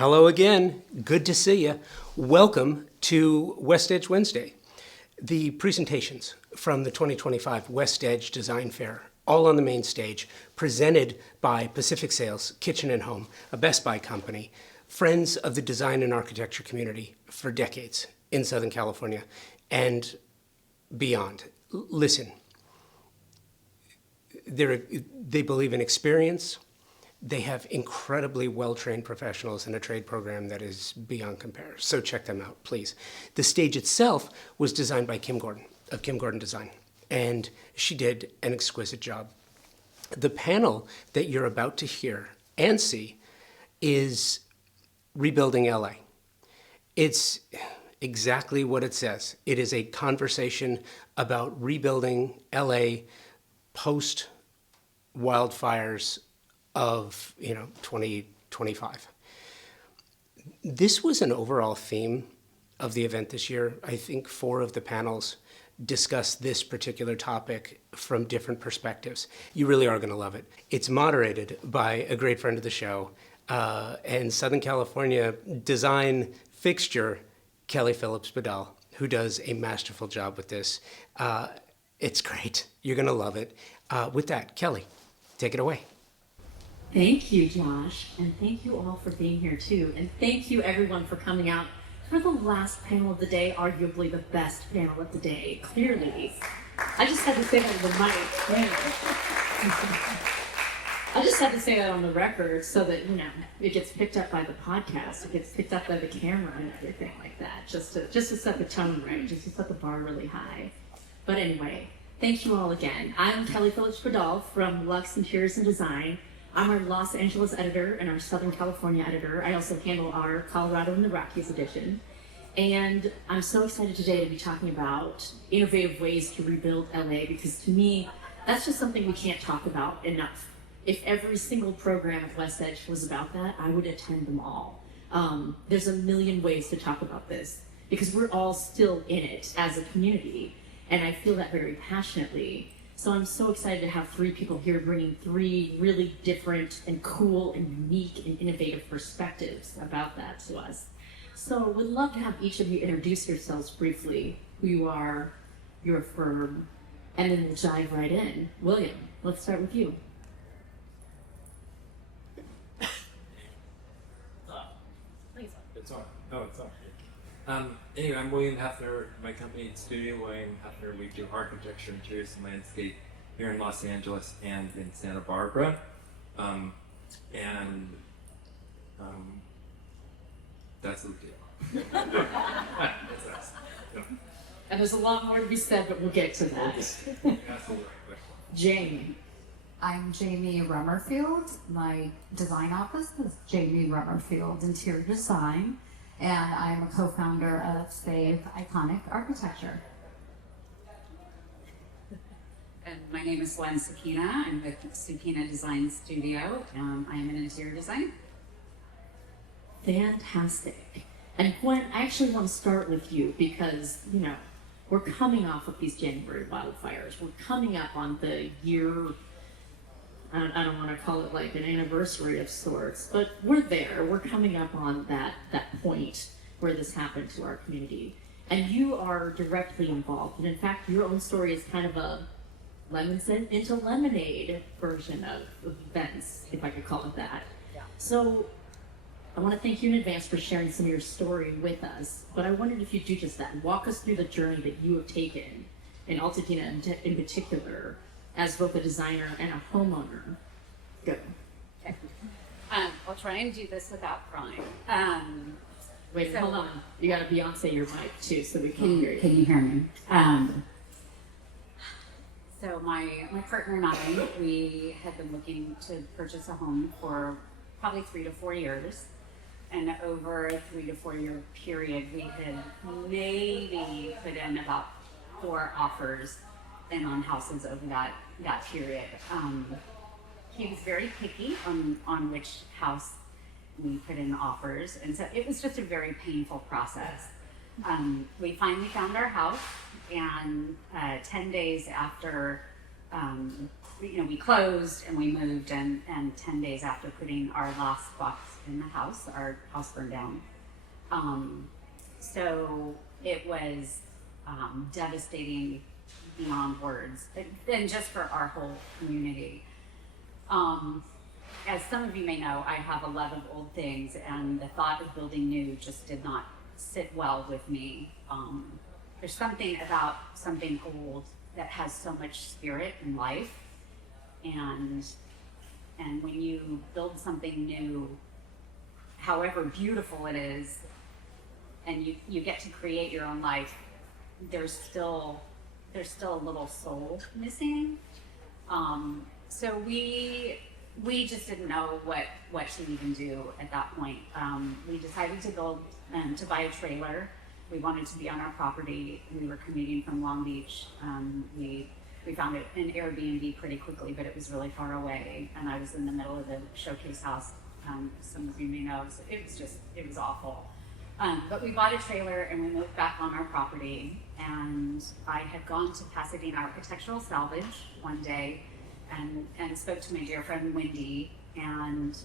Hello again. Good to see you. Welcome to WestEdge Wednesday. The presentations from the 2025 WestEdge Design Fair, all on the main stage, presented by Pacific Sales, Kitchen and Home, a Best Buy company, friends of the design and architecture community for decades in Southern California and beyond. Listen, they believe in experience. They have incredibly well-trained professionals in a trade program that is beyond compare. So check them out, please. The stage itself was designed by Kim Gordon of Kim Gordon Design, and she did an exquisite job. The panel that you're about to hear and see is Rebuilding LA. It's exactly what it says. It is a conversation about rebuilding LA post wildfires of 2025. This was an overall theme of the event this year. I think 4 of the panels discussed this particular topic from different perspectives. You really are going to love it. It's moderated by a great friend of the show and Southern California design fixture, Kelly Phillips, who does a masterful job with this. It's great. You're going to love it. With that, Kelly, take it away. Thank you, Josh, and thank you all for being here too. And thank you everyone for coming out for the last panel of the day, arguably the best panel of the day, clearly. I just had to say that on the mic. I just had to say that on the record so that, it gets picked up by the podcast, it gets picked up by the camera and everything like that, just to set the tone right, just to set the bar really high. But anyway, thank you all again. I'm Kelly Phillips from Luxe Interiors and Design. I'm our Los Angeles editor and our Southern California editor. I also handle our Colorado and the Rockies edition. And I'm so excited today to be talking about innovative ways to rebuild LA, because to me, that's just something we can't talk about enough. If every single program at WestEdge was about that, I would attend them all. There's a million ways to talk about this because we're all still in it as a community. And I feel that very passionately. So I'm so excited to have 3 people here bringing 3 really different and cool and unique and innovative perspectives about that to us. So we'd love to have each of you introduce yourselves briefly, who you are, your firm, and then we'll dive right in. William, let's start with you. It's on. Oh, it's on. Anyway, I'm William Hefner. My company is Studio William Hefner. We do architecture, interiors, and landscape here in Los Angeles and in Santa Barbara. That's the deal. That's us. Yeah. And there's a lot more to be said, but we'll get to that. That's the right question. Jamie. I'm Jamie Rummerfield. My design office is Jamie Rummerfield Interior Design, and I'm a co-founder of Save Iconic Architecture. And my name is Gwen Sukeena. I'm with Sukeena Design Studio. I am an interior designer. Fantastic. And Gwen, I actually want to start with you because, we're coming off of these January wildfires. We're coming up on the year, I don't want to call it like an anniversary of sorts, but we're there. We're coming up on that point where this happened to our community. And you are directly involved. And in fact, your own story is kind of a lemon into lemonade version of events, if I could call it that. Yeah. So I want to thank you in advance for sharing some of your story with us. But I wondered if you'd do just that and walk us through the journey that you have taken in Altadena in particular, as both a designer and a homeowner. Go. Okay. I'll try and do this without crying. Wait, hold on. You got to Beyonce your mic too, so we can hear you. Can you hear me? So my partner and I, we had been looking to purchase a home for probably 3 to 4 years. And over a 3 to 4 year period, we had maybe put in about 4 offers in on houses over that period. He was very picky on which house we put in offers, and so it was just a very painful process. We finally found our house, and 10 days after we closed and we moved, and 10 days after putting our last box in the house, our house burned down. So it was devastating beyond words, and just for our whole community. As some of you may know, I have a lot of old things, and the thought of building new just did not sit well with me. There's something about something old that has so much spirit and life, and when you build something new, however beautiful it is, and you get to create your own life, there's still a little soul missing. So we just didn't know what to even do at that point. We decided to buy a trailer. We wanted to be on our property. We were commuting from Long Beach. We found an Airbnb pretty quickly, but it was really far away, and I was in the middle of the showcase house. Some of you may know, so it was awful. But we bought a trailer and we moved back on our property, and I had gone to Pasadena Architectural Salvage one day and spoke to my dear friend Wendy, and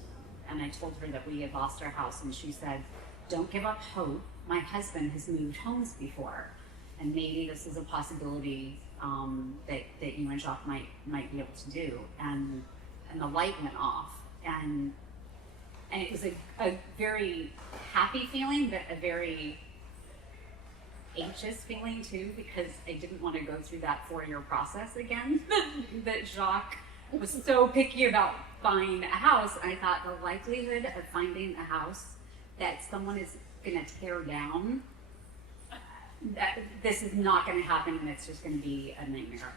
I told her that we had lost our house, and she said, "Don't give up hope. My husband has moved homes before, and maybe this is a possibility that you and Jacques might be able to do." And the light went off, and it was a very happy feeling, but a very anxious feeling too, because I didn't want to go through that 4-year process again that Jacques was so picky about buying a house. I thought the likelihood of finding a house that someone is going to tear down, that this is not going to happen, and it's just going to be a nightmare.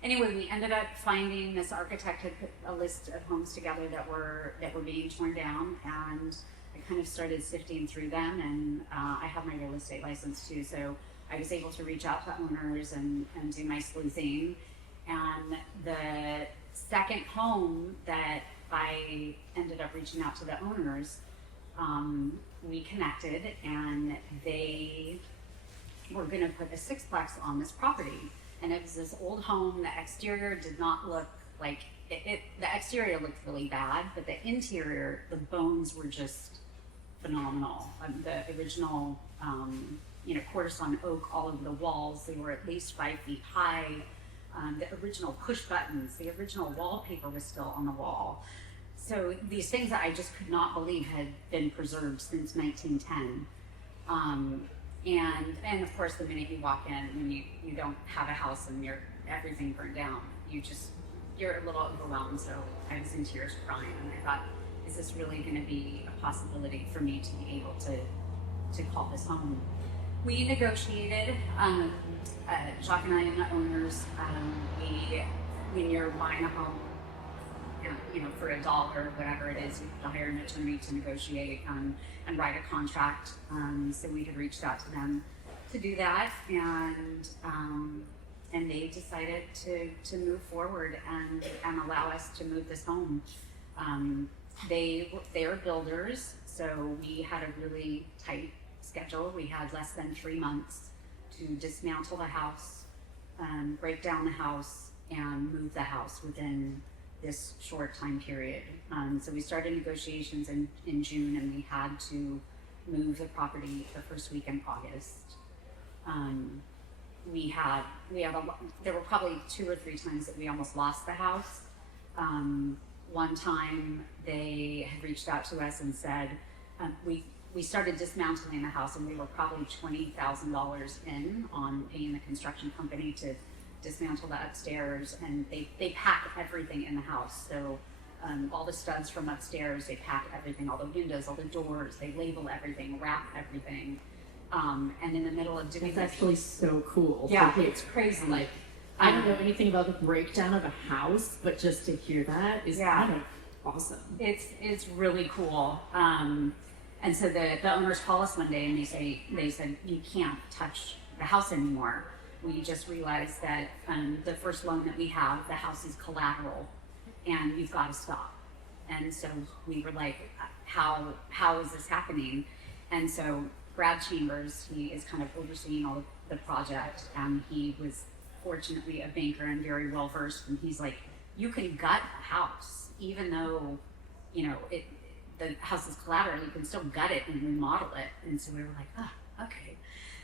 Anyway, we ended up finding, this architect had put a list of homes together that were being torn down, and I kind of started sifting through them, and I have my real estate license too, so I was able to reach out to owners and do my sleuthing. And the second home that I ended up reaching out to the owners, we connected, and they were going to put a sixplex on this property. And it was this old home. The exterior did not look like it. The exterior looked really bad, but the interior, the bones were just phenomenal. The original, quarter-sawn oak all over the walls. They were at least 5 feet high. The original push buttons, the original wallpaper was still on the wall. So these things that I just could not believe had been preserved since 1910. And of course, the minute you walk in, when you don't have a house and everything burned down, you're a little overwhelmed. So I was in tears crying, and I thought, is this really going to be a possibility for me to be able to call this home? We negotiated, Jacques and I and the owners, when you're buying a home, for $1, whatever it is, you have to hire an attorney to negotiate and write a contract. So we had reached out to them to do that, and they decided to move forward and allow us to move this home. They are builders, so we had a really tight schedule. We had less than 3 months to dismantle the house, break down the house, and move the house within this short time period. So we started negotiations in June, and we had to move the property the first week in August. There were probably 2 or 3 times that we almost lost the house. One time they had reached out to us and said, we started dismantling the house, and we were probably $20,000 in on paying the construction company to dismantle the upstairs, and they pack everything in the house. So all the studs from upstairs, they pack everything, all the windows, all the doors, they label everything, wrap everything. And in the middle of doing It's actually so cool. Yeah, So it's crazy. Like, I don't know anything about the breakdown of a house, but just to hear that is kind of awesome. It's really cool. And so the owners call us one day, and they said, you can't touch the house anymore. We just realized that the first loan that we have, the house is collateral, and you've got to stop. And so we were like, how is this happening? And so Brad Chambers, he is kind of overseeing all the project, and he was fortunately a banker and very well versed, and he's like, you can gut a house, even though, the house is collateral, you can still gut it and remodel it. And so we were like, okay.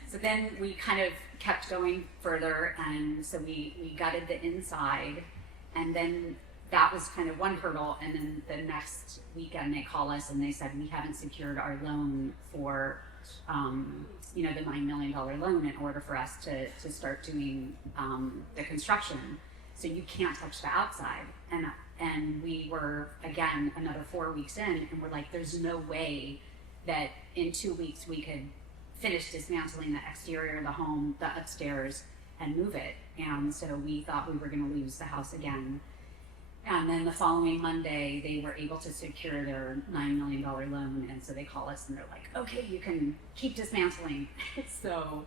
So then we kind of kept going further, and so we gutted the inside, and then that was kind of one hurdle. And then the next weekend they call us and they said, we haven't secured our loan for, the $9 million loan in order for us to start doing the construction. So you can't touch the outside. And we were, again, another 4 weeks in, and we're like, there's no way that in 2 weeks we could finish dismantling the exterior of the home, the upstairs, and move it. And so we thought we were going to lose the house again. And then the following Monday, they were able to secure their $9 million loan. And so they call us and they're like, okay, you can keep dismantling. So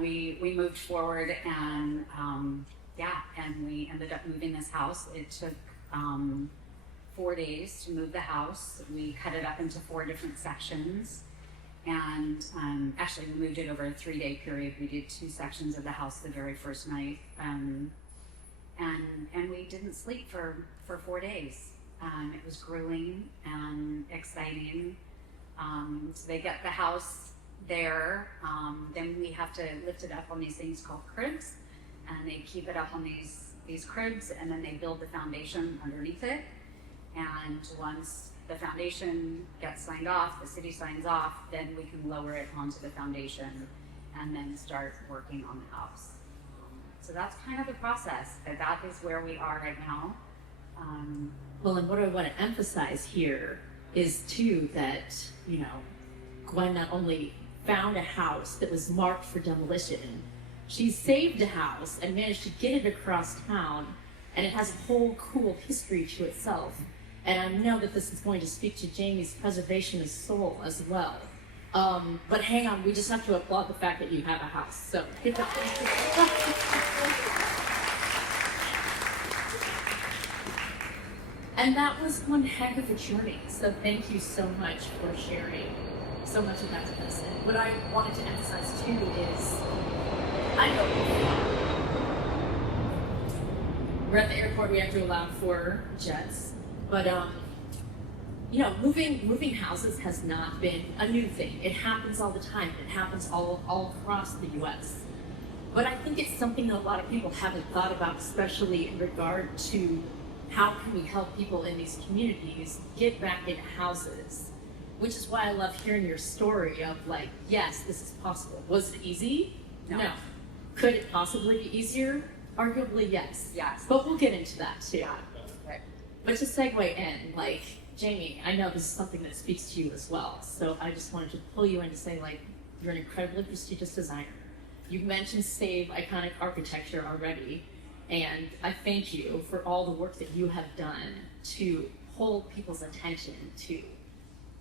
we moved forward, and and we ended up moving this house. It took 4 days to move the house. We cut it up into 4 different sections. And actually, we moved it over a 3-day period. We did 2 sections of the house the very first night. And we didn't sleep for 4 days. It was grueling and exciting. So they get the house there. Then we have to lift it up on these things called cribs. And they keep it up on these cribs, and then they build the foundation underneath it. And once the foundation gets signed off, the city signs off, then we can lower it onto the foundation and then start working on the house. So that's kind of the process. That is where we are right now. Well, and what I want to emphasize here is too that, Gwen not only found a house that was marked for demolition, she saved a house and managed to get it across town, and it has a whole cool history to itself. And I know that this is going to speak to Jamie's preservation of soul as well. But hang on, we just have to applaud the fact that you have a house. So give that. And that was one heck of a journey. So thank you so much for sharing so much of that with us. And what I wanted to emphasize too is, I know we're at the airport, we have to allow for jets, but moving houses has not been a new thing. It happens all the time. It happens all across the U.S. But I think it's something that a lot of people haven't thought about, especially in regard to how can we help people in these communities get back into houses, which is why I love hearing your story of like, yes, this is possible. Was it easy? No. Could it possibly be easier? Arguably, yes. Yes. But we'll get into that too. Yeah. Right. But to segue in, like, Jamie, I know this is something that speaks to you as well. So I just wanted to pull you in to say, like, you're an incredibly prestigious designer. You've mentioned Save Iconic Architecture already. And I thank you for all the work that you have done to hold people's attention to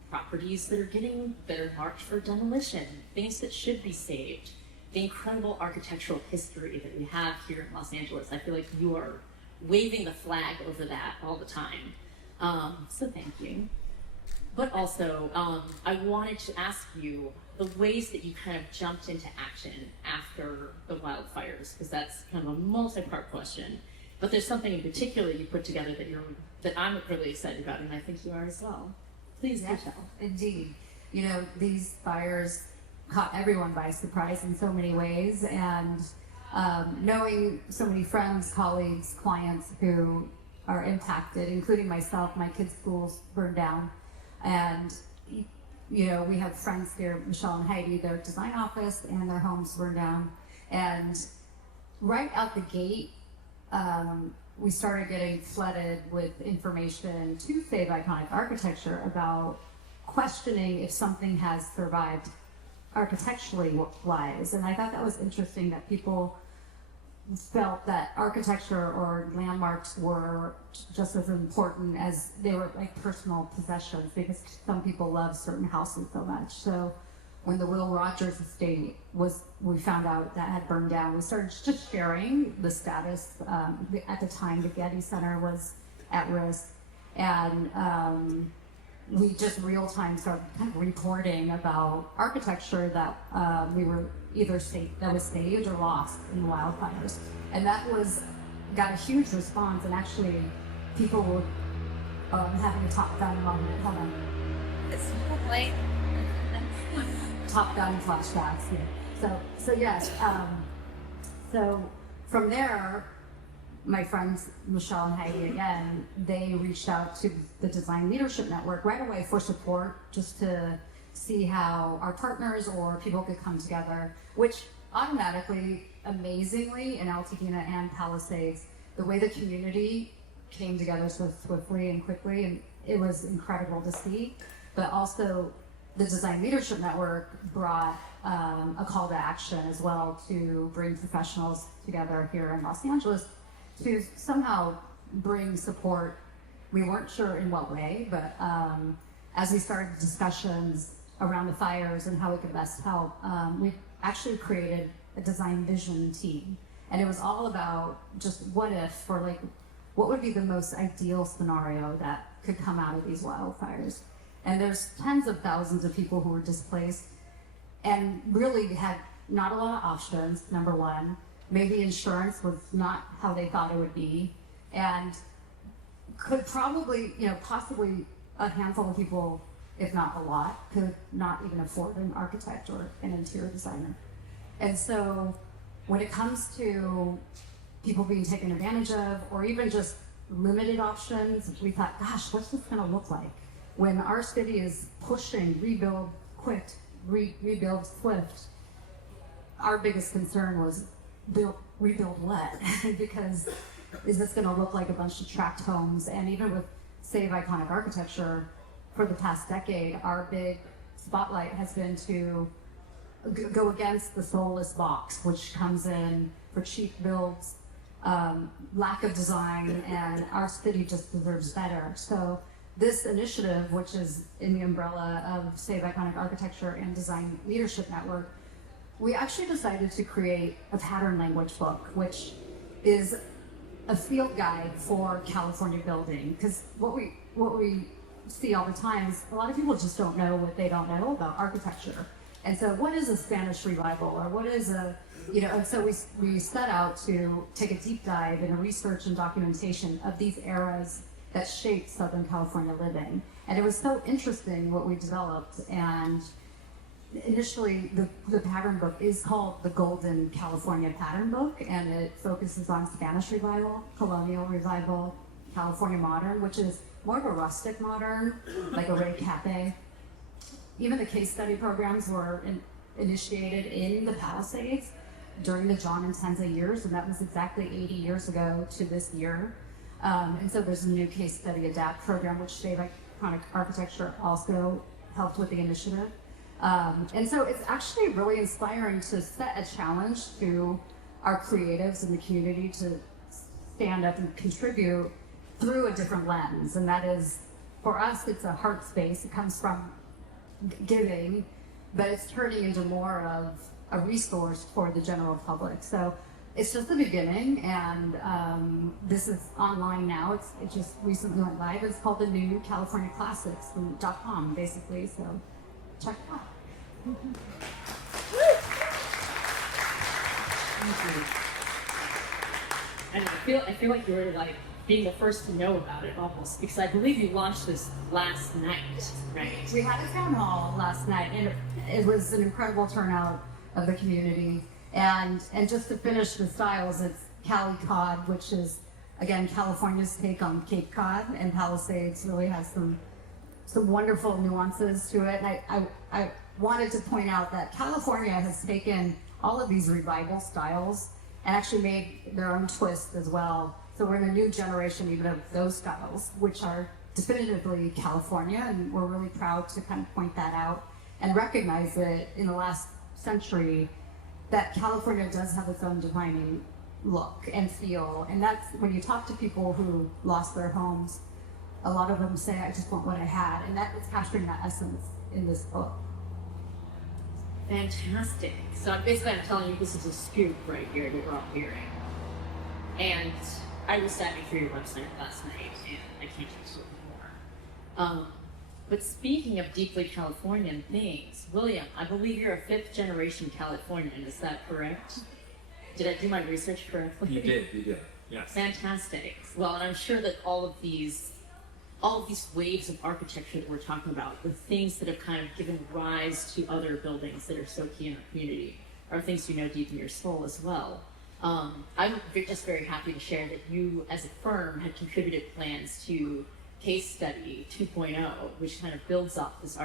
properties that are marked for demolition, things that should be saved. The incredible architectural history that we have here in Los Angeles. I feel like you are waving the flag over that all the time. So thank you. But also, I wanted to ask you the ways that you kind of jumped into action after the wildfires, because that's kind of a multi-part question. But there's something in particular you put together that I'm really excited about, and I think you are as well. Please do tell. Indeed. These fires caught everyone by surprise in so many ways, and knowing so many friends, colleagues, clients who are impacted, including myself, my kids' schools burned down, and we have friends here, Michelle and Heidi, their design office and their homes burned down, and right out the gate, we started getting flooded with information to Save Iconic Architecture about questioning if something has survived architecturally wise. And I thought that was interesting that people felt that architecture or landmarks were just as important as they were like personal possessions, because some people love certain houses so much. So when the Will Rogers estate we found out that had burned down, we started just sharing the status. At the time, the Getty Center was at risk. And we just real time started kind of reporting about architecture that we were either that was saved or lost in the wildfires, and that got a huge response. And actually, people were having a Top Gun moment. Hold on. It's like Top Gun flashbacks. Yeah. So yes. So from there, my friends Michelle and Heidi again, they reached out to the Design Leadership Network right away for support, just to see how our partners or people could come together, which automatically, amazingly, in Altadena and Palisades, the way the community came together so swiftly and quickly, and it was incredible to see. But also, the Design Leadership Network brought a call to action as well to bring professionals together here in Los Angeles to somehow bring support. We weren't sure in what way, but as we started discussions around the fires and how we could best help, we actually created a design vision team. And it was all about just what if, or like, what would be the most ideal scenario that could come out of these wildfires? And there's tens of thousands of people who were displaced and really had not a lot of options, number one. Maybe insurance was not how they thought it would be. And could probably, possibly a handful of people, if not a lot, could not even afford an architect or an interior designer. And so when it comes to people being taken advantage of, or even just limited options, we thought, gosh, what's this gonna look like? When our city is pushing rebuild quick, rebuild swift, our biggest concern was rebuild what? Because is this gonna look like a bunch of tract homes? And even with Save Iconic Architecture, for the past decade, our big spotlight has been to go against the soulless box, which comes in for cheap builds, lack of design, and our city just deserves better. So this initiative, which is in the umbrella of Save Iconic Architecture and Design Leadership Network, we actually decided to create a pattern language book, which is a field guide for California building. Because what we see all the time is a lot of people just don't know what they don't know about architecture. And so what is a Spanish revival, or what is and so we set out to take a deep dive in the research and documentation of these eras that shaped Southern California living. And it was so interesting what we developed. And initially, the pattern book is called the Golden California Pattern Book, and it focuses on Spanish revival, colonial revival, California modern, which is more of a rustic modern, like a Ray Cafe. Even the case study programs were initiated in the Palisades during the John and Tenza years, and that was exactly 80 years ago to this year. And so there's a new case study adapt program, which Save Iconic Architecture also helped with the initiative. And so it's actually really inspiring to set a challenge to our creatives in the community to stand up and contribute through a different lens. And that is, for us, it's a heart space. It comes from giving, but it's turning into more of a resource for the general public. So it's just the beginning, and this is online now. It just recently went live. It's called the New California Classics.com, basically. So check it out. Thank you. And I feel like you're like being the first to know about it almost, because I believe you launched this last night, right? We had a town hall last night, and it was an incredible turnout of the community. And just to finish the styles, it's Cali Cod, which is, again, California's take on Cape Cod, and Palisades really has some wonderful nuances to it. And I wanted to point out that California has taken all of these revival styles and actually made their own twist as well. So we're in a new generation even of those styles, which are definitively California, and we're really proud to kind of point that out and recognize that in the last century that California does have its own defining look and feel. And that's when you talk to people who lost their homes, a lot of them say, I just want what I had. And that is capturing that essence in this book. Fantastic. So I'm telling you this is a scoop right here that we're all hearing. And I was savvy through your website last night, and I can't do so more. But speaking of deeply Californian things, William, I believe you're a fifth generation Californian. Is that correct? Did I do my research correctly? You did. Yes. Fantastic. Well, and I'm sure that all of these waves of architecture that we're talking about, the things that have kind of given rise to other buildings that are so key in our community, are things you know deep in your soul as well. I'm just very happy to share that you, as a firm, had contributed plans to Case Study 2.0, which kind of builds off this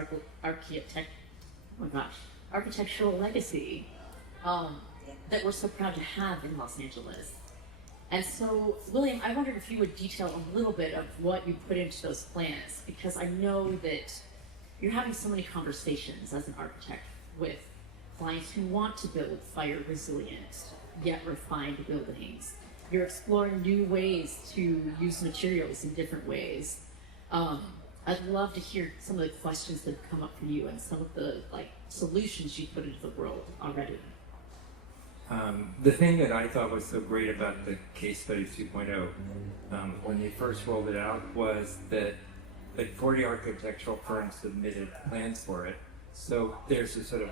architectural legacy that we're so proud to have in Los Angeles. And so, William, I wondered if you would detail a little bit of what you put into those plans, because I know that you're having so many conversations as an architect with clients who want to build fire resilient, yet refined buildings. You're exploring new ways to use materials in different ways. I'd love to hear some of the questions that have come up for you and some of the solutions you put into the world already. The thing that I thought was so great about the Case Study 2.0, when they first rolled it out, was that 40 architectural firms submitted plans for it. So there's a sort of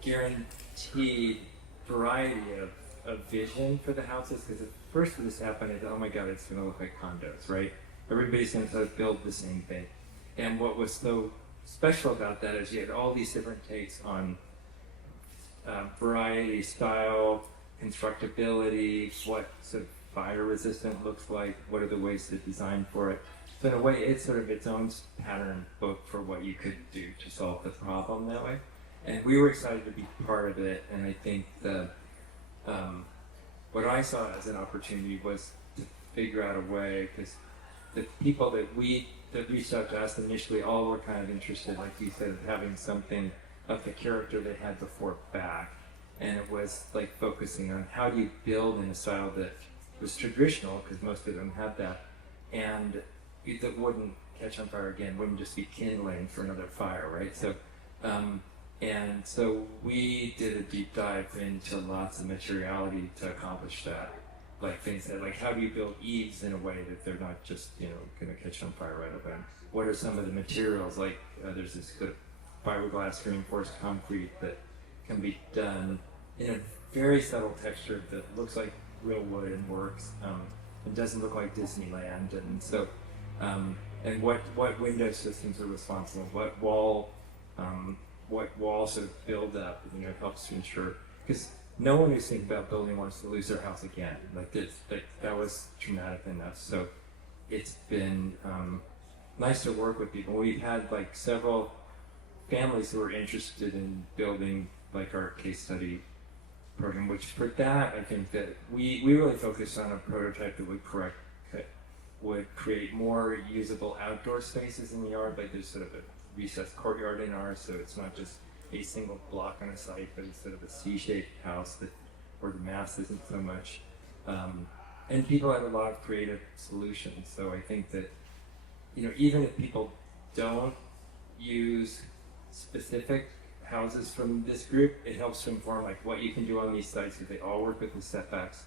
guaranteed variety of vision for the houses, because at first when this happened, I thought, oh my God, it's going to look like condos, right? Everybody's going to build the same thing. And what was so special about that is you had all these different takes on variety, style, constructability, what sort of fire resistant looks like, what are the ways to design for it. So in a way, it's sort of its own pattern book for what you could do to solve the problem that way. And we were excited to be part of it, and I think what I saw as an opportunity was to figure out a way, because the people that reached out to us initially all were kind of interested, like you said, in having something of the character they had before back. And it was like focusing on how do you build in a style that was traditional, because most of them had that, and that wouldn't catch on fire again, wouldn't just be kindling for another fire, right? So, and so we did a deep dive into lots of materiality to accomplish that. Like things that, like, how do you build eaves in a way that they're not just, going to catch on fire right away? What are some of the materials? Like, there's this good fiberglass reinforced concrete that can be done in a very subtle texture that looks like real wood and works, and doesn't look like Disneyland. And so, and what window systems are responsible? What wall sort of build up, helps to ensure, because no one who's thinking about building wants to lose their house again. That was traumatic enough. So it's been nice to work with people. We've had several families who are interested in building our case study program, which for that I think that we really focused on a prototype that would create more usable outdoor spaces in the yard. There's sort of a recessed courtyard in ours, so it's not just a single block on a site, but it's sort of a C-shaped house where the mass isn't so much. And people have a lot of creative solutions. So I think that even if people don't use specific houses from this group, it helps to inform what you can do on these sites, because they all work with the setbacks,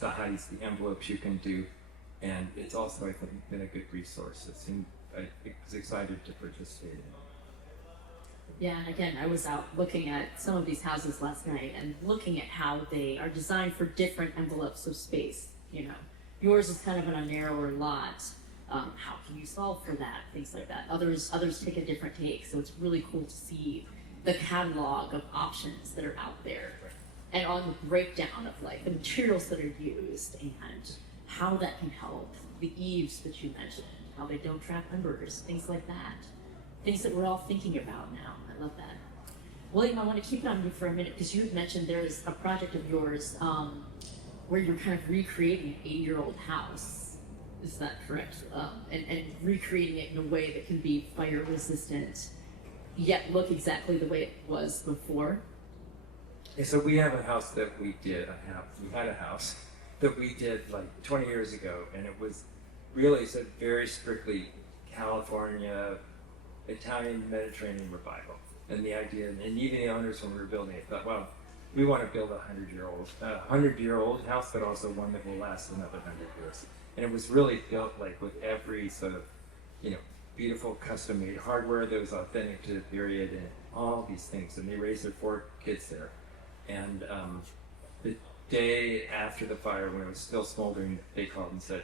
the heights, the envelopes you can do, and it's also, I think, been a good resource. I was excited to participate in it. Yeah, and again, I was out looking at some of these houses last night and looking at how they are designed for different envelopes of space. Yours is kind of on a narrower lot. How can you solve for that? Things like that. Others take a different take. So it's really cool to see the catalog of options that are out there, and on the breakdown of the materials that are used and how that can help. The eaves that you mentioned, how they don't trap embers, things like that. Things that we're all thinking about now. I love that. William, I want to keep it on you for a minute, because you had mentioned there's a project of yours where you're kind of recreating an 8-year-old house. Is that correct? And recreating it in a way that can be fire resistant, yet look exactly the way it was before. Yeah, so we have a house that we had a house that we did 20 years ago, and it was really very strictly California, Italian Mediterranean revival. And the idea, and even the owners when we were building it thought, well, we want to build a 100-year-old house, but also one that will last another 100 years. And it was really built with every sort of, beautiful custom-made hardware that was authentic to the period, and all these things. And they raised their 4 kids there. And the day after the fire, when it was still smoldering, they called and said,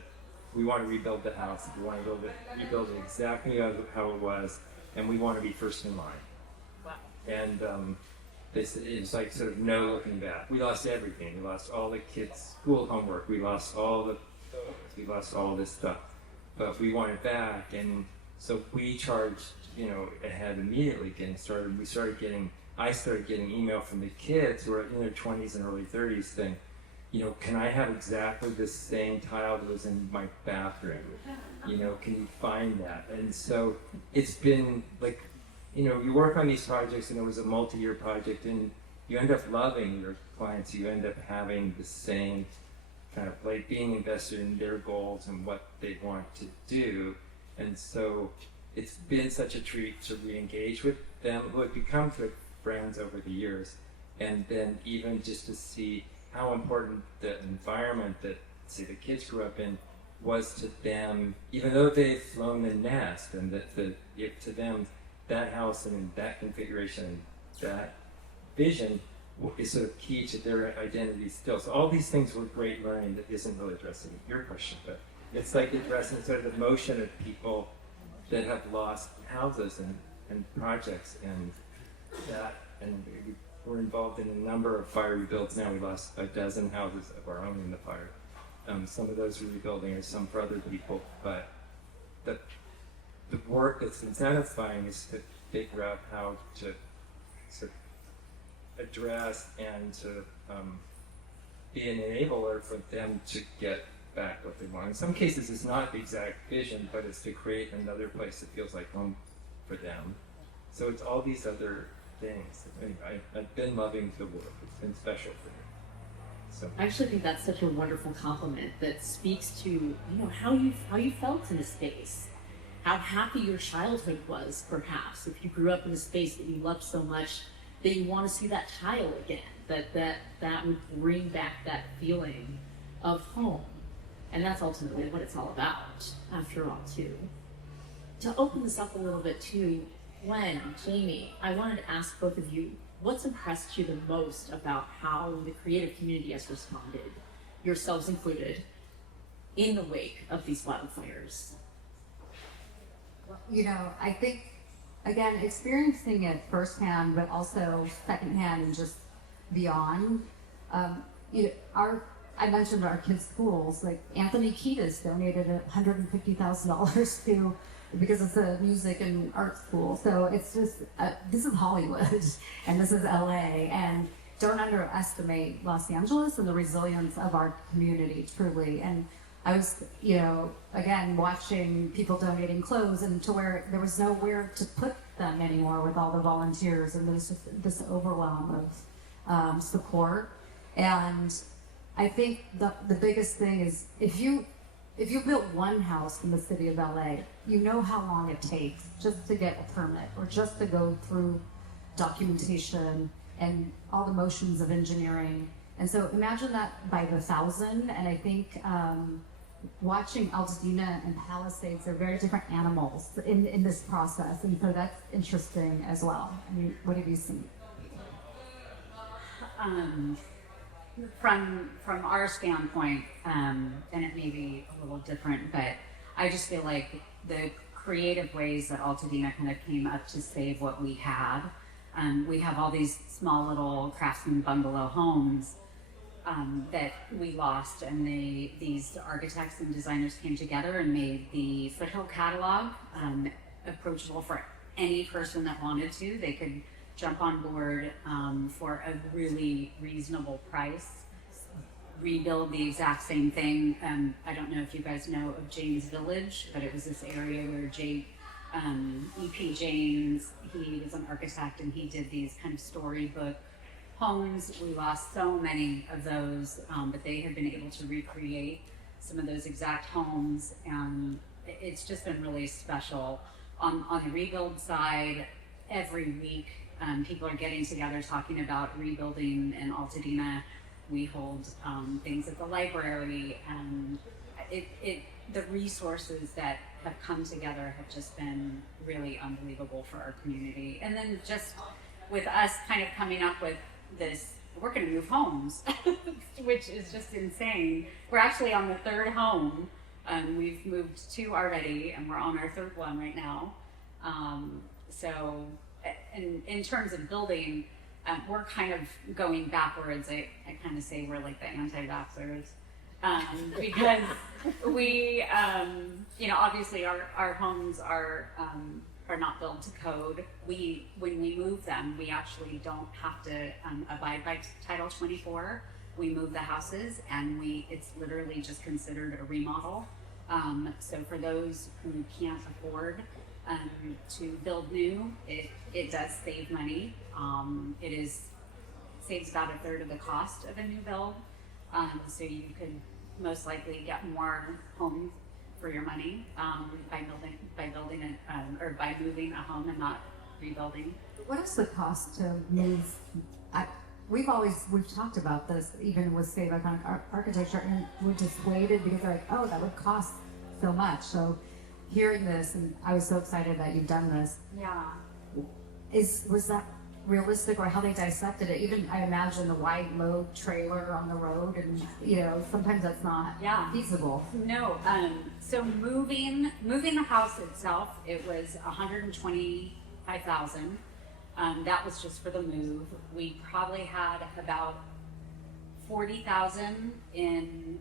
"We want to rebuild the house. We want to rebuild it exactly how it was, and we want to be first in line." Wow. And it's like sort of no looking back. We lost everything. We lost all the kids' school homework. We lost all the photos. We lost all this stuff. But we want it back, and so we charged, ahead immediately getting started. I started getting email from the kids who are in their 20s and early 30s saying, can I have exactly the same tile that was in my bathroom? Can you find that? And so it's been like, you work on these projects, and it was a multi-year project, and you end up loving your clients. You end up having the same kind of like being invested in their goals and what they want to do. And so it's been such a treat to re-engage with them, who have become good friends over the years, and then even just to see how important the environment that, say, the kids grew up in was to them, even though they've flown the nest, and that to them, that house and that configuration and that vision is sort of key to their identity still. So all these things were great learning that isn't really addressing your question, but it's like addressing sort of the motion of people that have lost houses and projects and that. And we're involved in a number of fire rebuilds now. We lost a dozen houses of our own in the fire. Some of those we're rebuilding, or some for other people. But the work that's been satisfying is to figure out how to sort of address and to be an enabler for them to get back what they want. In some cases, it's not the exact vision, but it's to create another place that feels like home for them. So it's all these other things. Anyway, I've been loving the work. It's been special for me. So I actually think that's such a wonderful compliment that speaks to how you felt in a space, how happy your childhood was, perhaps, if you grew up in a space that you loved so much that you want to see that tile again, that would bring back that feeling of home. And that's ultimately what it's all about, after all, too. To open this up a little bit, too, Gwen, Jamie, I wanted to ask both of you, what's impressed you the most about how the creative community has responded, yourselves included, in the wake of these wildfires? I think, again, experiencing it firsthand, but also secondhand and just beyond. I mentioned our kids' schools. Like Anthony Kiedis donated $150,000 to, because it's a music and art school. So it's just this is Hollywood, and this is LA, and don't underestimate Los Angeles and the resilience of our community, truly. And I was, again, watching people donating clothes, and to where there was nowhere to put them anymore with all the volunteers, and there's just this overwhelm of support. And I think the biggest thing is if you built one house in the city of LA, you know how long it takes just to get a permit or just to go through documentation and all the motions of engineering. And so imagine that by the 1,000. And I think watching Altadena and Palisades are very different animals in this process. And so that's interesting as well. I mean, what have you seen? From our standpoint, and it may be a little different, but I just feel like the creative ways that Altadena kind of came up to save what we had. We have all these small little craftsman bungalow homes that we lost, and these architects and designers came together and made the Foothill catalog approachable for any person that wanted to. They could jump on board for a really reasonable price, rebuild the exact same thing. I don't know if you guys know of James Village, but it was this area where E.P. James, he was an architect, and he did these kind of storybook homes. We lost so many of those, but they have been able to recreate some of those exact homes, and it's just been really special. On the rebuild side, every week, people are getting together talking about rebuilding in Altadena. We hold things at the library, and the resources that have come together have just been really unbelievable for our community. And then just with us kind of coming up with this, we're going to move homes, which is just insane. We're actually on the third home. We've moved 2 already, and we're on our 3rd one right now. So in terms of building, we're kind of going backwards. I kind of say we're like the anti-vaxxers. Because we, obviously our homes are not built to code. When we move them, we actually don't have to abide by Title 24. We move the houses, and it's literally just considered a remodel. So for those who can't afford to build new, it does save money. It saves about 1/3 of the cost of a new build. So you could most likely get more homes for your money by building it or by moving a home and not rebuilding. What is the cost to move? We've talked about this even with state iconic architecture, and we're dissuaded because they're like, oh, that would cost so much. So hearing this, and I was so excited that you've done this. Yeah. Was that realistic, or how they dissected it? Even I imagine the wide load trailer on the road, and sometimes that's not feasible. No. So moving the house itself, it was $125,000. That was just for the move. We probably had about $40,000 in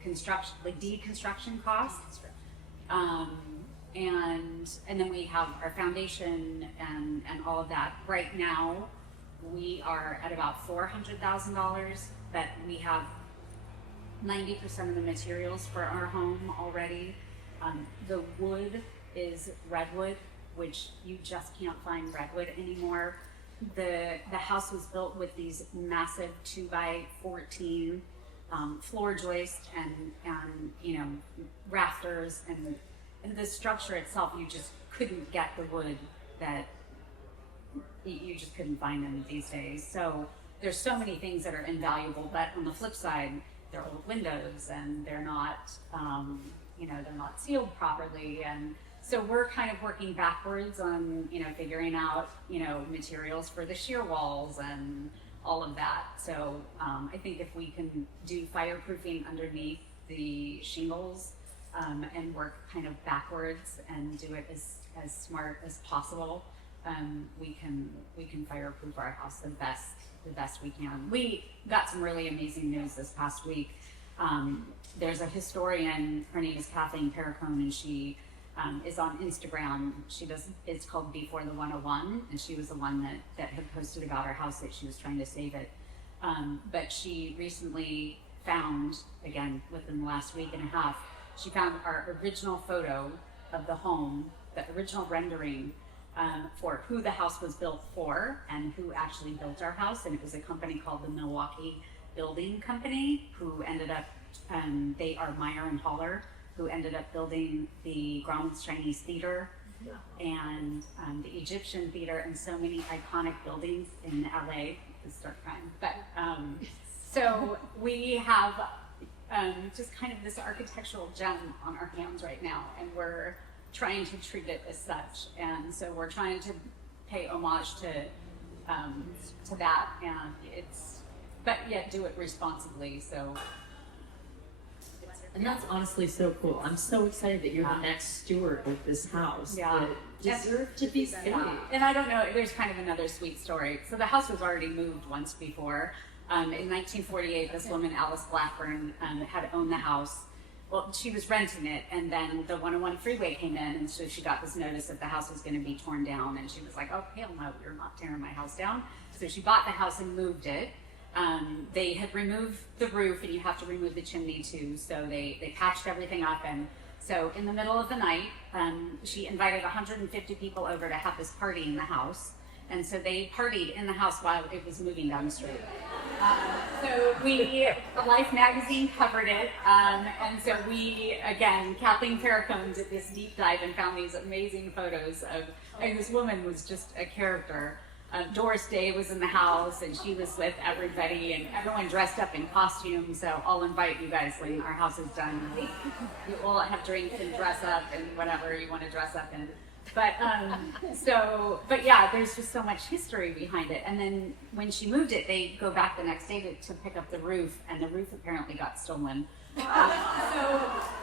construction, like deconstruction costs. And then we have our foundation and all of that. Right now, we are at about $400,000, but we have 90% of the materials for our home already. The wood is redwood, which you just can't find redwood anymore. The house was built with these massive 2x14 floor joists and rafters, and the structure itself, you just couldn't get the wood that you just couldn't find them these days. So there's so many things that are invaluable, but on the flip side, they're old windows and they're not they're not sealed properly, and so we're kind of working backwards on figuring out materials for the shear walls and all of that. So I think if we can do fireproofing underneath the shingles and work kind of backwards and do it as smart as possible, we can fireproof our house the best we can. We got some really amazing news this past week. There's a historian, her name is Kathleen Perricone, and she is on Instagram. It's called Before the 101, and she was the one that had posted about our house that she was trying to save it. But she recently found, again, within the last week and a half, she found our original photo of the home, the original rendering for who the house was built for and who actually built our house. And it was a company called the Milwaukee Building Company, who ended up, they are Meyer and Haller, who ended up building the Grauman's Chinese Theater and the Egyptian Theater and so many iconic buildings in LA. Start crying. But so we have just kind of this architectural gem on our hands right now, and we're trying to treat it as such. And so we're trying to pay homage to that, and but yet do it responsibly. So. And that's honestly so cool. I'm so excited that you're the next steward of this house. Yeah. That deserve to be saved. Yeah. And I don't know, there's kind of another sweet story. So the house was already moved once before. In 1948, this woman, Alice Blackburn, had owned the house. Well, she was renting it, and then the 101 freeway came in, and so she got this notice that the house was going to be torn down, and she was like, oh, hell no, you're not tearing my house down. So she bought the house and moved it. They had removed the roof, and you have to remove the chimney too, so they patched everything up. And so in the middle of the night, she invited 150 people over to have this party in the house. And so they partied in the house while it was moving down the street. So Life magazine covered it. And so again, Kathleen Perricone did this deep dive and found these amazing photos of, and this woman was just a character. Doris Day was in the house, and she was with everybody, and everyone dressed up in costume. So I'll invite you guys when our house is done. You all have drinks and dress up and whatever you want to dress up in. But but yeah, there's just so much history behind it. And then when she moved it, they go back the next day to pick up the roof, and the roof apparently got stolen.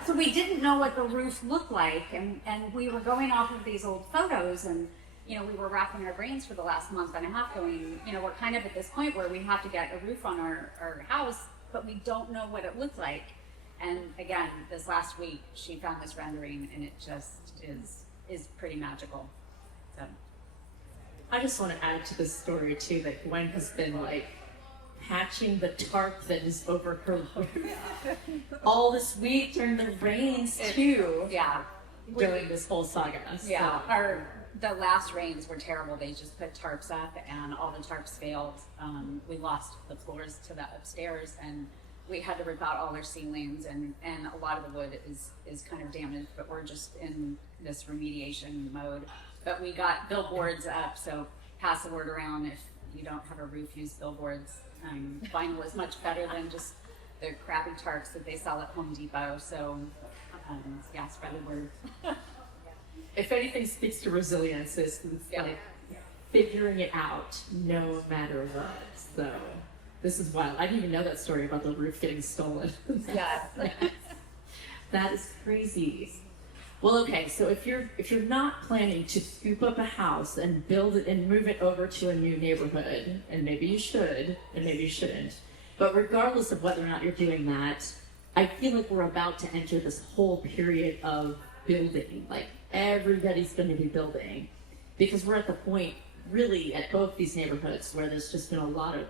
So we didn't know what the roof looked like, and we were going off of these old photos, and we were racking our brains for the last month and a half going, we're kind of at this point where we have to get a roof on our house, but we don't know what it looked like. And again, this last week, she found this rendering, and it just is pretty magical. So I just want to add to this story too that Gwen has been like patching the tarp that is over her roof all this week during the rains too. Yeah. During this whole saga. Yeah. The last rains were terrible. They just put tarps up, and all the tarps failed. We lost the floors to the upstairs, and we had to rip out all our ceilings, and a lot of the wood is kind of damaged, but we're just in this remediation mode. But we got billboards up, so pass the word around if you don't have a roof, use billboards. Vinyl is much better than just the crappy tarps that they sell at Home Depot, so yeah, spread the word. If anything speaks to resilience, it's like figuring it out no matter what. So this is wild. I didn't even know that story about the roof getting stolen. Yeah. That is crazy. Well, okay, so if you're not planning to scoop up a house and build it and move it over to a new neighborhood, and maybe you should, and maybe you shouldn't, but regardless of whether or not you're doing that, I feel like we're about to enter this whole period of building. Like everybody's going to be building, because we're at the point, really, at both these neighborhoods where there's just been a lot of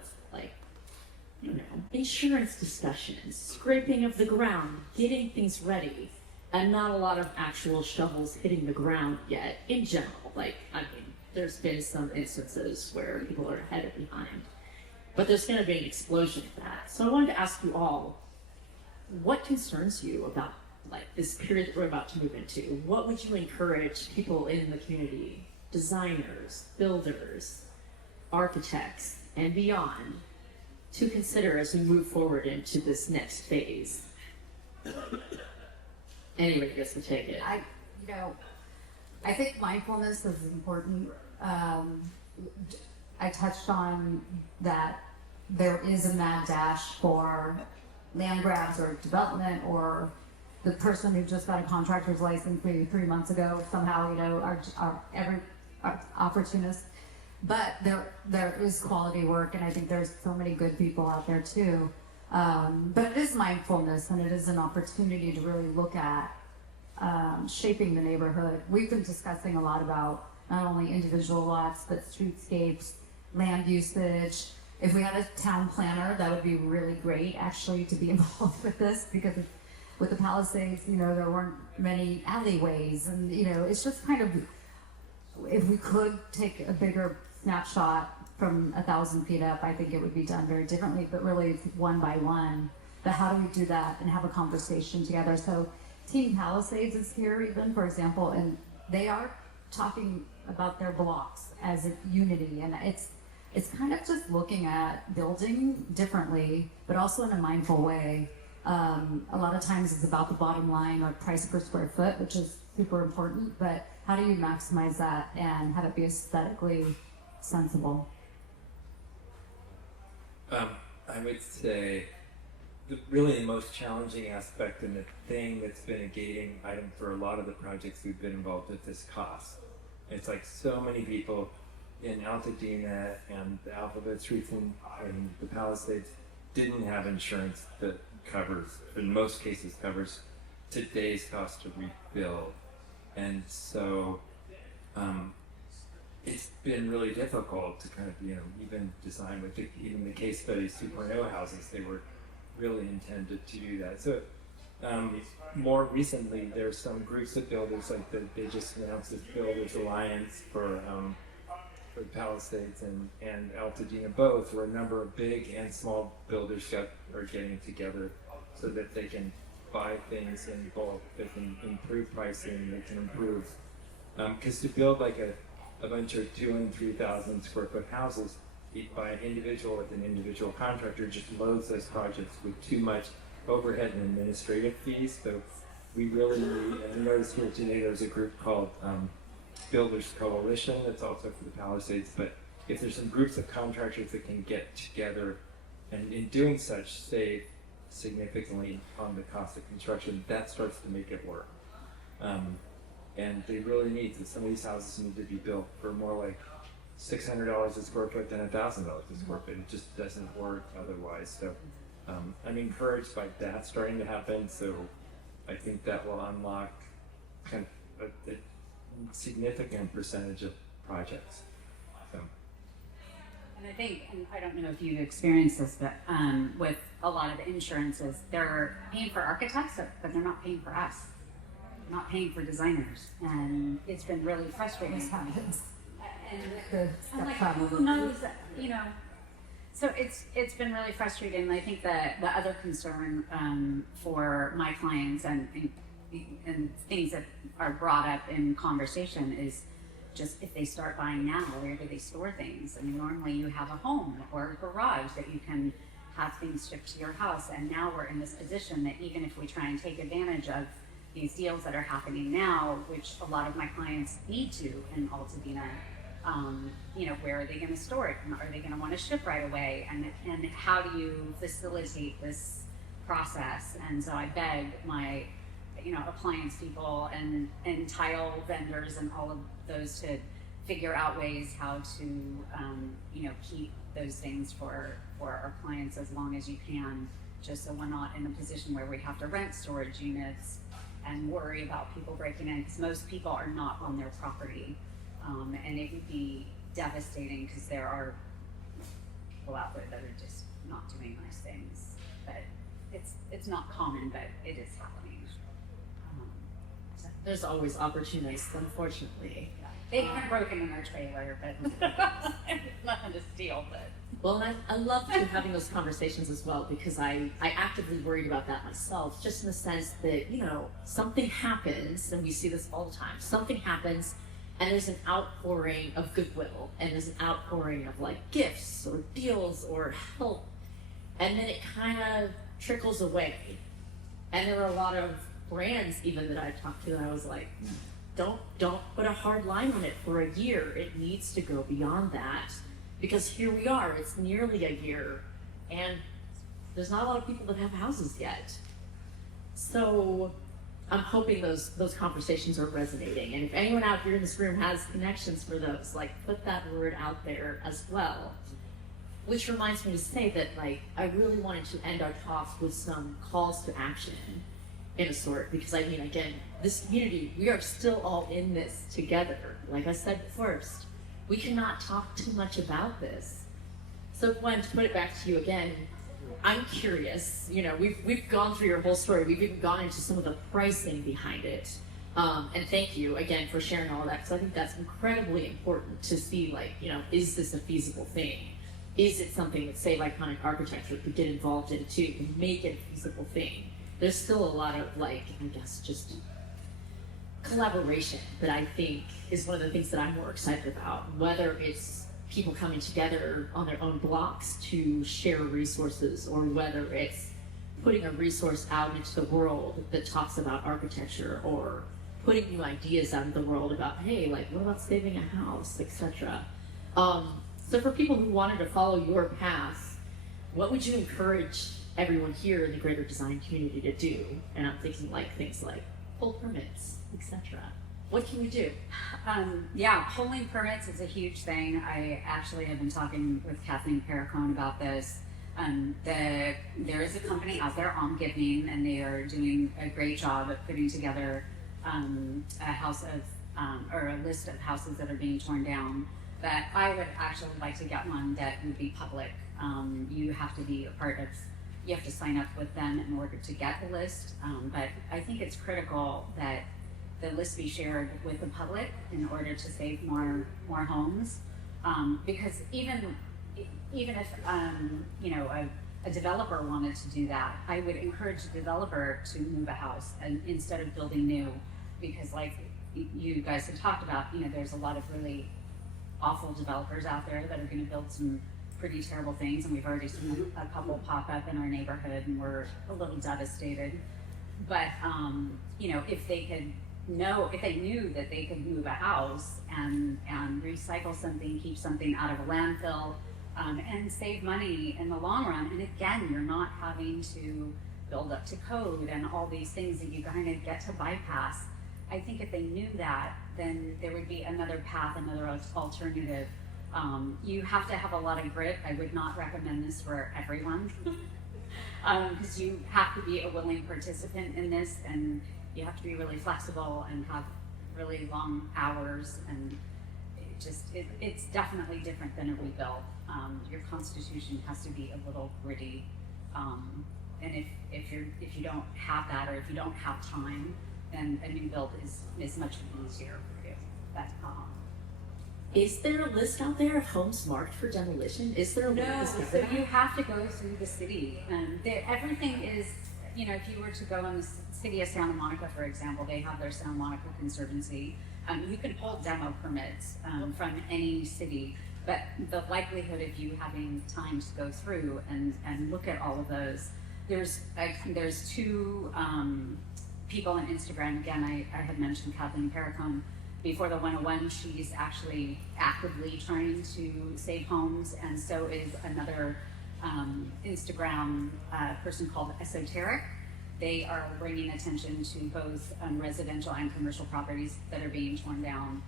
insurance discussions, scraping of the ground, getting things ready, and not a lot of actual shovels hitting the ground yet in general. There's been some instances where people are ahead or behind, but there's going to be an explosion of that. So I wanted to ask you all, what concerns you about this period that we're about to move into? What would you encourage people in the community, designers, builders, architects, and beyond, to consider as we move forward into this next phase? Anybody gets to take it. I think mindfulness is important. I touched on that there is a mad dash for land grabs or development, or the person who just got a contractor's license maybe 3 months ago somehow, are opportunists. But there is quality work, and I think there's so many good people out there too. But it is mindfulness, and it is an opportunity to really look at shaping the neighborhood. We've been discussing a lot about not only individual lots, but streetscapes, land usage. If we had a town planner, that would be really great, actually, to be involved with this, because with the Palisades, there weren't many alleyways, and it's just kind of, if we could take a bigger snapshot from 1,000 feet up, I think it would be done very differently, but really one by one. But how do we do that and have a conversation together? So Team Palisades is here even, for example, and they are talking about their blocks as a unity, and it's kind of just looking at building differently, but also in a mindful way. A lot of times it's about the bottom line, or price per square foot, which is super important, but how do you maximize that and have it be aesthetically sensible? I would say really the most challenging aspect, and the thing that's been a gating item for a lot of the projects we've been involved with, is cost. It's like so many people in Altadena and the Alphabet Streets and the Palisades didn't have insurance that covers, in most cases covers, today's cost to rebuild. And so it's been really difficult to kind of, even design with even the case studies 2.0 houses, they were really intended to do that. So more recently, there's some groups of builders, they just announced this Builders Alliance for the Palisades and Altadena both, where a number of big and small builders are getting together so that they can buy things in bulk, they can improve pricing, they can improve, because to build like a a bunch of 2,000 and 3,000 square foot houses by an individual with an individual contractor just loads those projects with too much overhead and administrative fees. So we really need, and I noticed here today there's a group called Builders Coalition that's also for the Palisades, but if there's some groups of contractors that can get together and in doing such save significantly on the cost of construction, that starts to make it work. And they really need to, some of these houses need to be built for more like $600 a square foot than $1,000 a square foot. It just doesn't work otherwise. So I'm encouraged by that starting to happen. So I think that will unlock kind of a significant percentage of projects. So. And I think, and I don't know if you've experienced this, but with a lot of insurances, they're paying for architects, but they're not paying for us. They're not paying for designers, and it's been really frustrating. This happens. And I'm like, who knows? You know, so it's been really frustrating. And I think that the other concern for my clients and things that are brought up in conversation is just if they start buying now, where do they store things? I mean, normally you have a home or a garage that you can have things shipped to your house, and now we're in this position that even if we try and take advantage of these deals that are happening now, which a lot of my clients need to in Altadena, you know, where are they going to store it? Are they going to want to ship right away? And how do you facilitate this process? And so I beg my, you know, appliance people and tile vendors and all of those to figure out ways how to, you know, keep those things for our clients as long as you can, just so we're not in a position where we have to rent storage units and worry about people breaking in, because most people are not on their property. And it would be devastating because there are people out there that are just not doing nice things. But it's not common, but it is happening. There's always opportunities, unfortunately. Yeah. They've been broken in their trailer, but it's nothing to steal. But well, and I love having those conversations as well, because I actively worried about that myself, just in the sense that, you know, something happens, and we see this all the time. Something happens, and there's an outpouring of goodwill, and there's an outpouring of like gifts or deals or help, and then it kind of trickles away. And there were a lot of brands even that I talked to, and I was like, don't put a hard line on it for a year. It needs to go beyond that, because here we are, it's nearly a year, and there's not a lot of people that have houses yet. So I'm hoping those conversations are resonating. And if anyone out here in this room has connections for those, like, put that word out there as well. Which reminds me to say that, like, I really wanted to end our talks with some calls to action in a sort, because I mean, again, this community, we are still all in this together. Like I said first, we cannot talk too much about this. So Gwen, to put it back to you again, I'm curious, you know, we've gone through your whole story. We've even gone into some of the pricing behind it. And thank you again for sharing all that, because I think that's incredibly important to see, like, you know, is this a feasible thing? Is it something that, say, Iconic Architecture could get involved in too and make it a feasible thing? There's still a lot of, like, I guess, just collaboration that I think is one of the things that I'm more excited about, whether it's people coming together on their own blocks to share resources, or whether it's putting a resource out into the world that talks about architecture, or putting new ideas out into the world about, hey, like, what about saving a house, etc. So for people who wanted to follow your path, what would you encourage everyone here in the greater design community to do? And I'm thinking like things like pull permits, etc. What can we do? Yeah, pulling permits is a huge thing. I actually have been talking with Kathleen Perricone about this. There is a company out there, OnGiving, and they are doing a great job at putting together a house of, or a list of houses that are being torn down. But I would actually like to get one that would be public. You have to be a part of, you have to sign up with them in order to get the list. But I think it's critical that the list be shared with the public in order to save more homes. Because even if you know, a developer wanted to do that, I would encourage the developer to move a house and instead of building new, because like you guys have talked about, you know, there's a lot of really awful developers out there that are going to build some pretty terrible things, and we've already seen a couple pop up in our neighborhood, and we're a little devastated. But you know, if they knew that they could move a house and recycle something, keep something out of a landfill, and save money in the long run, and again, you're not having to build up to code and all these things that you kind of get to bypass. I think if they knew that, then there would be another path, another alternative. You have to have a lot of grit. I would not recommend this for everyone, because you have to be a willing participant in this, and you have to be really flexible and have really long hours, and it's definitely different than a rebuild. Your constitution has to be a little gritty, and if you don't have that, or if you don't have time, then a new build is much easier for you. Is there a list out there of homes marked for demolition? Is there a way to No, discover so that? you have to go through the city, and everything is, you know, if you were to go in the city of Santa Monica, for example, they have their Santa Monica Conservancy. You can pull demo permits from any city, but the likelihood of you having time to go through and look at all of those, there's two people on Instagram. Again, I had mentioned Kathleen Paracone before the 101. She's actually actively trying to save homes, and so is another Instagram person called Esoteric. They are bringing attention to both residential and commercial properties that are being torn down.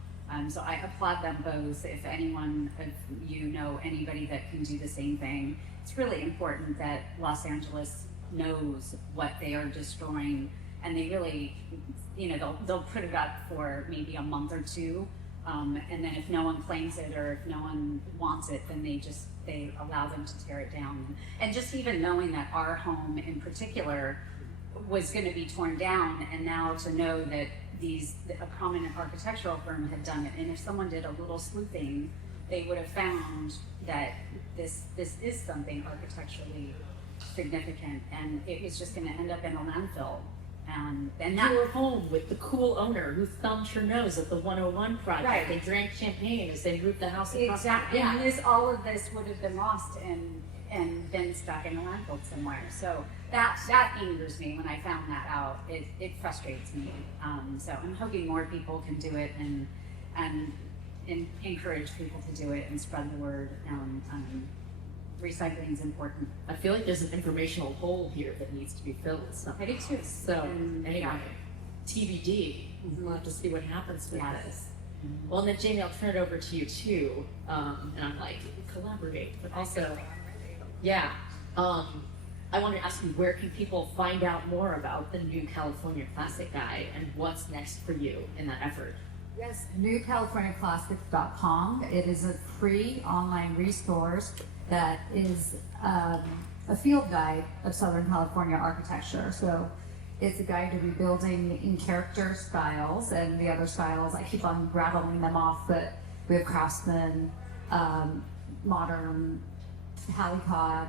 So I applaud them both. If anyone of you know anybody that can do the same thing, it's really important that Los Angeles knows what they are destroying, and they really, you know, they'll put it up for maybe a month or two, and then if no one claims it or if no one wants it, then they allow them to tear it down. And just even knowing that our home in particular was going to be torn down, and now to know that a prominent architectural firm had done it, and if someone did a little sleuthing, they would have found that this is something architecturally significant, and it was just going to end up in a landfill. And that, You were home with the cool owner who thumbed her nose at the 101 project. Right. They drank champagne as they moved the house across. exactly, Yeah. and all of this would have been lost and been stuck in a landfill somewhere. So that angers me when I found that out. It frustrates me. So I'm hoping more people can do it and encourage people to do it and spread the word. Recycling is important. I feel like there's an informational hole here that needs to be filled. So, I do too. so anyway, yeah. TBD. We'll have to see what happens with Yes. this. Well, and then Jamie, I'll turn it over to you too. And I'm like, collaborate, but also, yeah. I want to ask you, where can people find out more about the new California Classic Guide and what's next for you in that effort? Yes, newcaliforniaclassics.com. It is a free online resource that is a field guide of Southern California architecture. So it's a guide to rebuilding in character styles, and the other styles, I keep on rattling them off, but we have Craftsman, Modern, Halicod,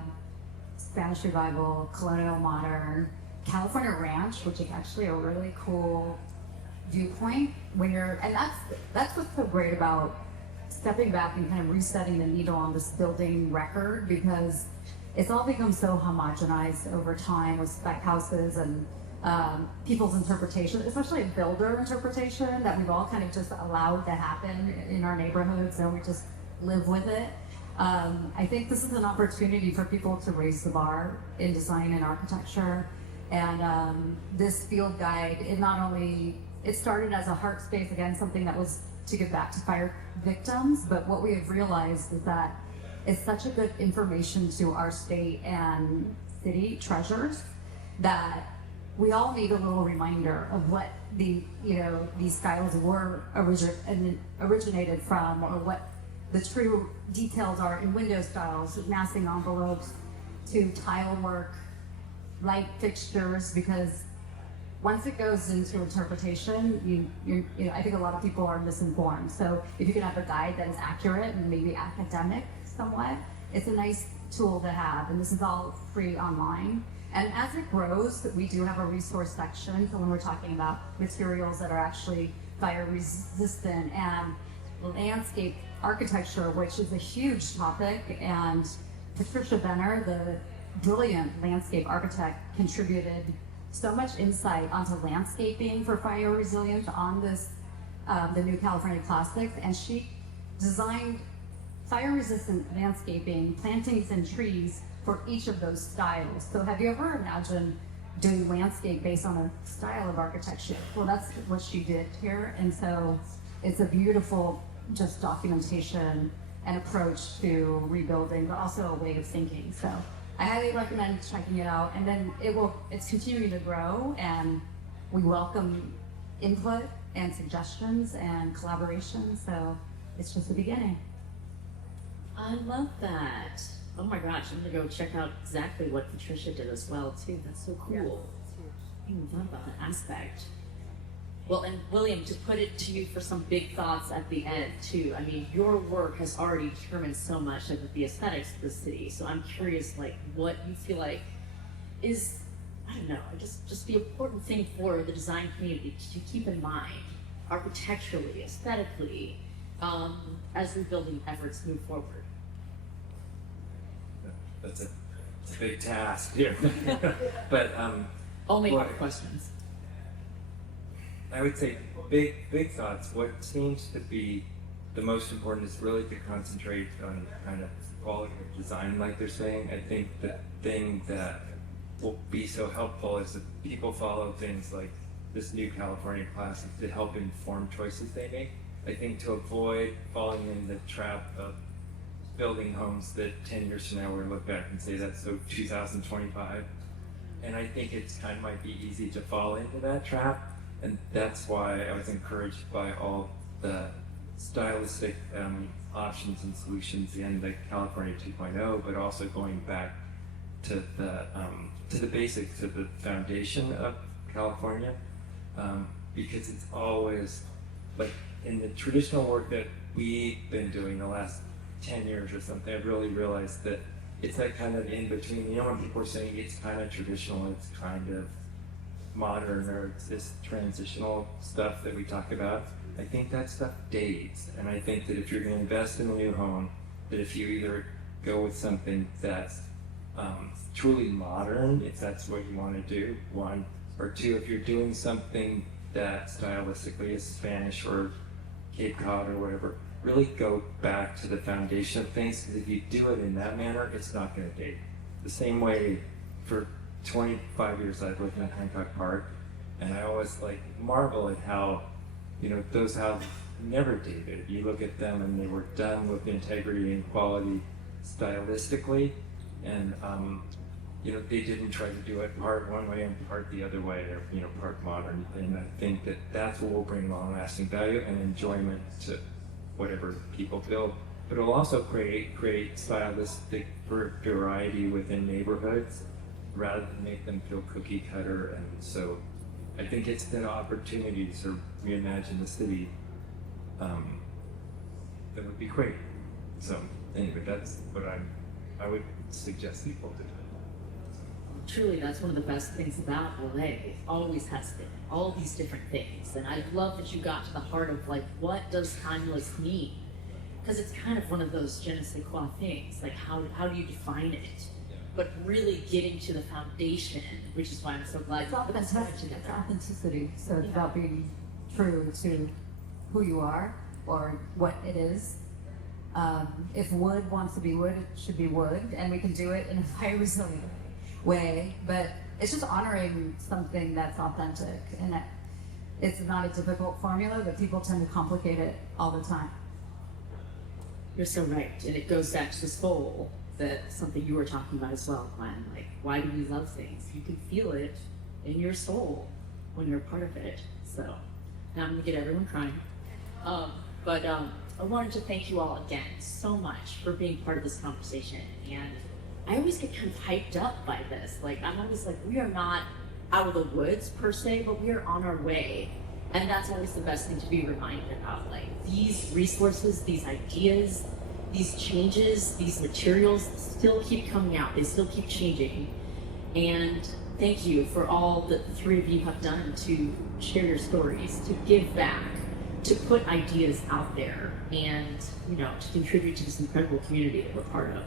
Spanish Revival, Colonial Modern, California Ranch, which is actually a really cool viewpoint when you're, and that's what's so great about stepping back and kind of resetting the needle on this building record, because it's all become so homogenized over time with spec houses and people's interpretation, especially builder interpretation, that we've all kind of just allowed to happen in our neighborhoods, and we just live with it. I think this is an opportunity for people to raise the bar in design and architecture. And this field guide, it started as a heart space, again, something that was to give back to fire victims, but what we have realized is that it's such a good information to our state and city treasures that we all need a little reminder of what these styles were originated from, or what the true details are in window styles, massing envelopes, to tile work, light fixtures, because once it goes into interpretation, I think a lot of people are misinformed. So if you can have a guide that is accurate and maybe academic somewhat, it's a nice tool to have, and this is all free online. And as it grows, we do have a resource section, so when we're talking about materials that are actually fire resistant and landscape architecture, which is a huge topic, and Patricia Benner, the brilliant landscape architect, contributed so much insight onto landscaping for fire resilience on this, the new California Classics, and she designed fire-resistant landscaping, plantings and trees for each of those styles. So have you ever imagined doing landscape based on a style of architecture? Well, that's what she did here, and so it's a beautiful just documentation and approach to rebuilding, but also a way of thinking. So I highly recommend checking it out, and then it's continuing to grow, and we welcome input and suggestions and collaboration, so it's just the beginning. I love that. Oh my gosh, I'm gonna go check out exactly what Patricia did as well too. That's so cool. I didn't even thought about that aspect. Well, and William, to put it to you for some big thoughts at the end too. I mean, your work has already determined so much of the aesthetics of the city. So I'm curious, like, what you feel like is, I don't know, just the important thing for the design community to keep in mind, architecturally, aesthetically, as rebuilding efforts move forward. It's a big task here. But Only Well, hard questions. I would say big thoughts. What seems to be the most important is really to concentrate on kind of quality of design, like they're saying. I think the thing that will be so helpful is that people follow things like this new California Classic to help inform choices they make. I think to avoid falling in the trap of building homes that 10 years from now we're gonna look back and say that's so 2025. And I think it's kind of might be easy to fall into that trap. And that's why I was encouraged by all the stylistic options and solutions in the California 2.0, but also going back to the basics, to the foundation of California, because it's always, like in the traditional work that we've been doing the last 10 years or something, I've really realized that it's that kind of in between. You know, when people are saying it's kind of traditional, it's kind of modern, or it's this transitional stuff that we talk about, I think that stuff dates. And I think that if you're going to invest in a new home, that if you either go with something that's truly modern, if that's what you want to do, one, or two, if you're doing something that stylistically is Spanish or Cape Cod or whatever, really go back to the foundation of things, because if you do it in that manner, it's not going to date. The same way for 25 years I've lived in Hancock Park, and I always like marvel at how, you know, those houses never dated. You look at them and they were done with integrity and quality stylistically, and you know, they didn't try to do it part one way and part the other way, or you know, part modern. And I think that that's what will bring long-lasting value and enjoyment to whatever people build. But it'll also create stylistic variety within neighborhoods, rather than make them feel cookie cutter. And so I think it's that opportunity to reimagine the city that would be great. So anyway, that's what I would suggest people do. Truly, that's one of the best things about LA. It always has been. All these different things. And I love that you got to the heart of like, what does timeless mean? Because it's kind of one of those je ne sais quoi things. Like, how do you define it? But really getting to the foundation, which is why I'm so glad It's you put this authenticity. together. It's authenticity. So it's about being true to who you are or what it is. If wood wants to be wood, it should be wood, and we can do it in a fire resilient way. But it's just honoring something that's authentic, and it's not a difficult formula, but people tend to complicate it all the time. You're so right. And it goes back to the soul, that something you were talking about as well, Gwen. Like, why do we love things? You can feel it in your soul when you're a part of it. So now I'm gonna get everyone crying. But I wanted to thank you all again so much for being part of this conversation. And I always get kind of hyped up by this. Like, I'm always like, we are not out of the woods per se, but we are on our way. And that's always the best thing to be reminded about. Like, these resources, these ideas, these changes, these materials still keep coming out. They still keep changing. And thank you for all that the three of you have done to share your stories, to give back, to put ideas out there and, to contribute to this incredible community that we're part of.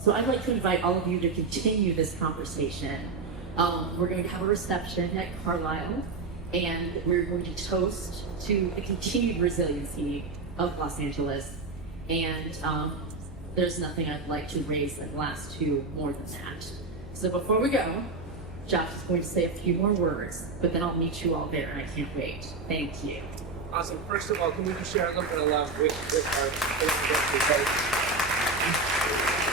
So I'd like to invite all of you to continue this conversation. We're going to have a reception at Carlisle, and we're going to toast to the continued resiliency of Los Angeles. And there's nothing I'd like to raise a glass to more than that. So before we go, Josh is going to say a few more words, but then I'll meet you all there, and I can't wait. Thank you. Awesome. First of all, can we just share a little bit of love with our